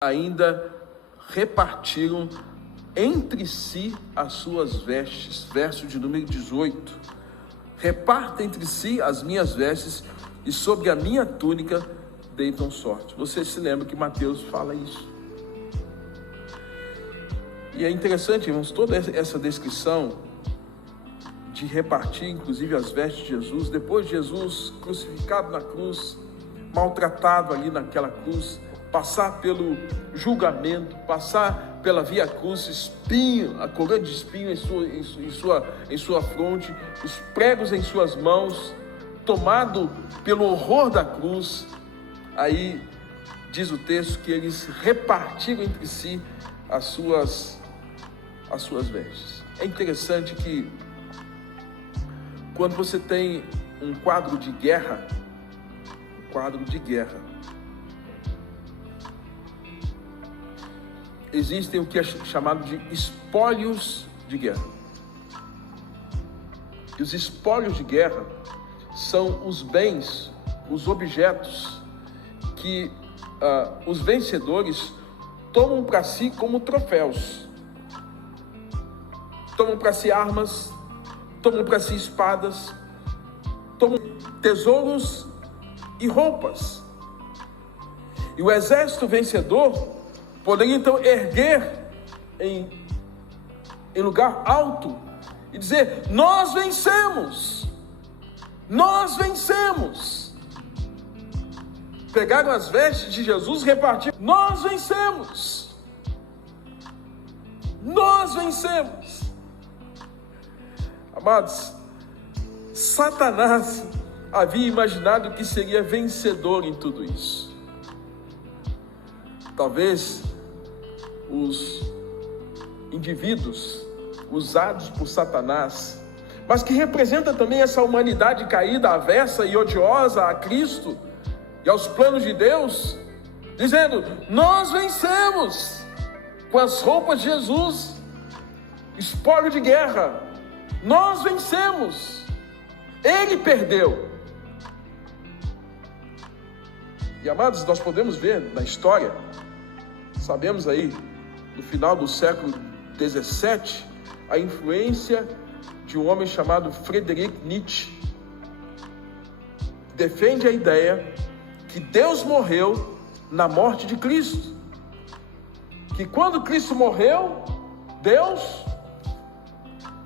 ainda repartiram entre si as suas vestes. Verso de número 18. Reparta entre si as minhas vestes, e sobre a minha túnica deitam sorte. Você se lembra que Mateus fala isso. E é interessante, irmãos, toda essa descrição de repartir, inclusive, as vestes de Jesus, depois de Jesus crucificado na cruz, maltratado ali naquela cruz, passar pelo julgamento, passar pela via cruz, espinho, a coroa de espinho em sua fronte, os pregos em suas mãos, tomado pelo horror da cruz. Aí diz o texto que eles repartiram entre si as suas vestes. É interessante que quando você tem um quadro de guerra, existem o que é chamado de espólios de guerra. E os espólios de guerra são os bens, os objetos que os vencedores tomam para si como troféus. Tomam para si armas, tomam para si espadas, tomam tesouros e roupas. E o exército vencedor poderia então erguer em lugar alto e dizer: nós vencemos! Nós vencemos! Pegaram as vestes de Jesus e repartiram: nós vencemos! Nós vencemos! Amados, Satanás havia imaginado que seria vencedor em tudo isso. Talvez os indivíduos usados por Satanás, mas que representa também essa humanidade caída, avessa e odiosa a Cristo e aos planos de Deus, dizendo: nós vencemos com as roupas de Jesus, espólio de guerra. Nós vencemos, ele perdeu. E amados, nós podemos ver na história, sabemos aí, no final do século XVII, a influência de um homem chamado Friedrich Nietzsche. Defende a ideia que Deus morreu na morte de Cristo. Que quando Cristo morreu, Deus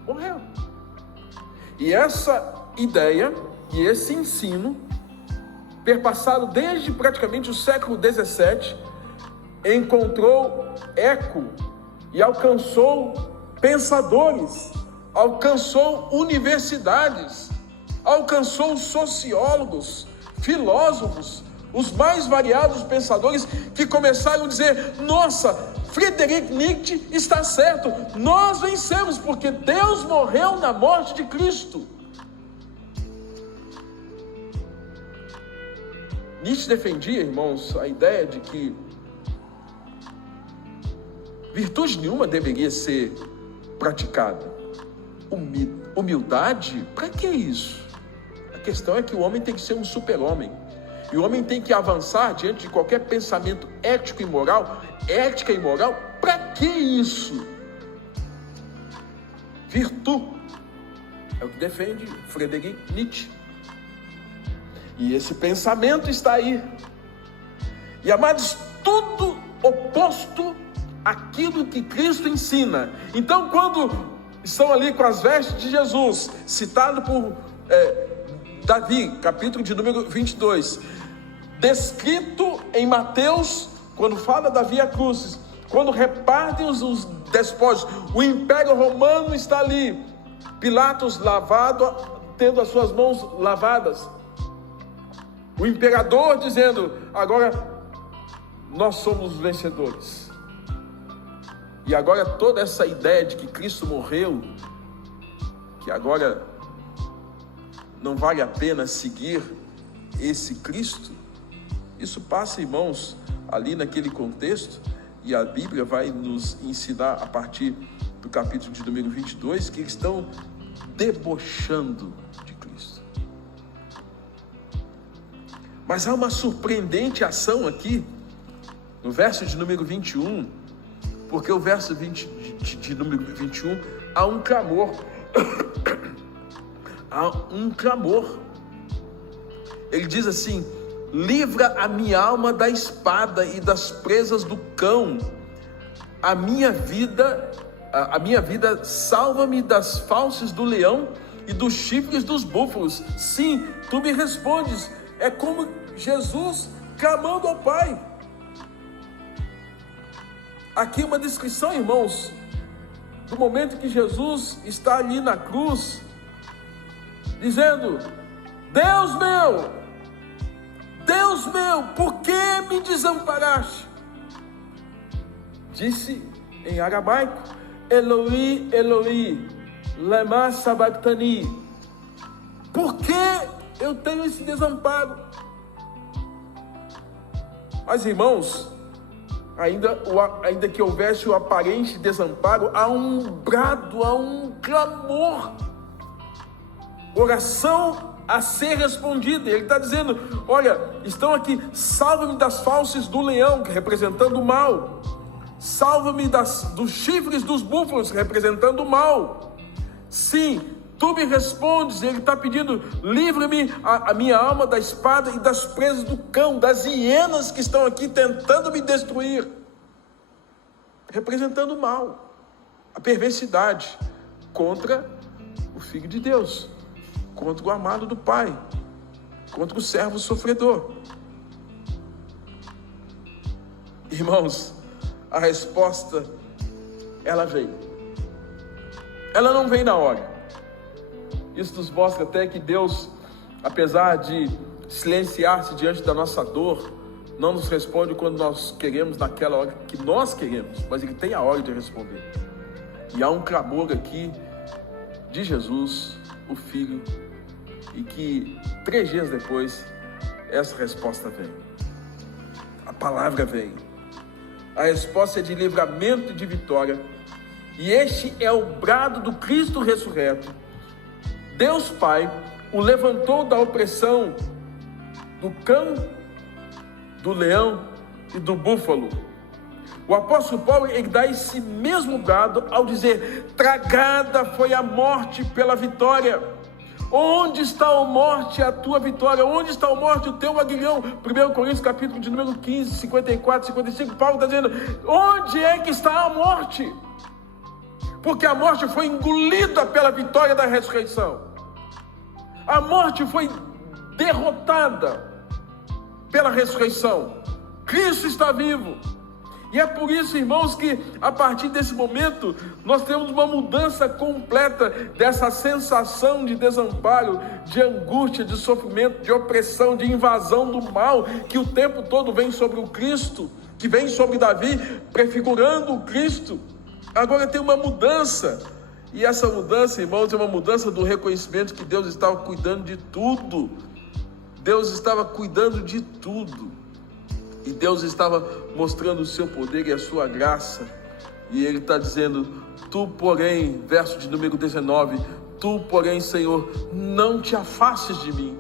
morreu. E essa ideia e esse ensino, perpassado desde praticamente o século XVII, encontrou eco e alcançou pensadores, alcançou universidades, alcançou sociólogos, filósofos, os mais variados pensadores, que começaram a dizer: nossa, Friedrich Nietzsche está certo, nós vencemos porque Deus morreu na morte de Cristo. Nietzsche defendia, irmãos, a ideia de que virtude nenhuma deveria ser praticada. Humildade? Para que isso? A questão é que o homem tem que ser um super-homem. E o homem tem que avançar diante de qualquer pensamento ético e moral. Ética e moral? Para que isso? Virtude é o que defende Friedrich Nietzsche. E esse pensamento está aí. E amados, tudo oposto àquilo que Cristo ensina. Então, quando estão ali com as vestes de Jesus, citado por Davi, capítulo de número 22, descrito em Mateus, quando fala da via crucis, quando repartem os despojos, o império romano está ali, Pilatos lavado, tendo as suas mãos lavadas, o imperador dizendo: agora nós somos os vencedores. E agora toda essa ideia de que Cristo morreu, que agora não vale a pena seguir esse Cristo, isso passa, irmãos, ali naquele contexto, e a Bíblia vai nos ensinar a partir do capítulo de número 22, que eles estão debochando de Cristo. Mas há uma surpreendente ação aqui no verso de número 21, porque o verso de número 21 há um clamor. Há um clamor. Ele diz assim: livra a minha alma da espada e das presas do cão. A minha vida salva-me das fauces do leão e dos chifres dos búfalos. Sim, tu me respondes. É como Jesus clamando ao Pai. Aqui uma descrição, irmãos, do momento que Jesus está ali na cruz, dizendo: Deus meu, por que me desamparaste? Disse em aramaico: Eloi, Eloi, lema sabachthani. Por que eu tenho esse desamparo? Mas, irmãos, ainda que houvesse o aparente desamparo, há um brado, há um clamor, oração a ser respondida. Ele está dizendo: olha, estão aqui, salva-me das fauces do leão, representando o mal, salva-me dos chifres dos búfalos, representando o mal. Sim, tu me respondes. Ele está pedindo: livra-me a minha alma da espada e das presas do cão, das hienas que estão aqui tentando me destruir, representando o mal, a perversidade contra o Filho de Deus, contra o amado do Pai, contra o servo sofredor. Irmãos, a resposta, ela veio. Ela não vem na hora. Isso nos mostra até que Deus, apesar de silenciar-se diante da nossa dor, não nos responde quando nós queremos, naquela hora que nós queremos, mas Ele tem a hora de responder. E há um clamor aqui de Jesus, o Filho, e que 3 dias depois, essa resposta vem. A palavra vem. A resposta é de livramento e de vitória. E este é o brado do Cristo ressurreto. Deus Pai o levantou da opressão do cão, do leão e do búfalo. O apóstolo Paulo, ele dá esse mesmo brado ao dizer: tragada foi a morte pela vitória. Onde está a morte, a tua vitória? Onde está a morte, o teu aguilhão? 1 Coríntios capítulo de número 15, 54, 55, Paulo está dizendo: onde é que está a morte? Porque a morte foi engolida pela vitória da ressurreição. A morte foi derrotada pela ressurreição. Cristo está vivo. E é por isso, irmãos, que a partir desse momento nós temos uma mudança completa dessa sensação de desamparo, de angústia, de sofrimento, de opressão, de invasão do mal, que o tempo todo vem sobre o Cristo, que vem sobre Davi, prefigurando o Cristo. Agora tem uma mudança. E essa mudança, irmãos, é uma mudança do reconhecimento que Deus estava cuidando de tudo. Deus estava cuidando de tudo. E Deus estava mostrando o seu poder e a sua graça. E Ele está dizendo: tu, porém, verso de número 19, tu, porém, Senhor, não te afastes de mim.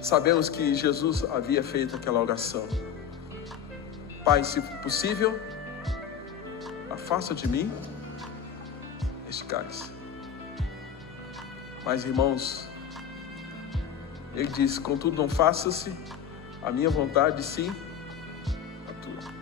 Sabemos que Jesus havia feito aquela oração: Pai, se possível, afasta de mim este cálice. Mas, irmãos, Ele diz: contudo, não faça-se a minha vontade, sim a tua.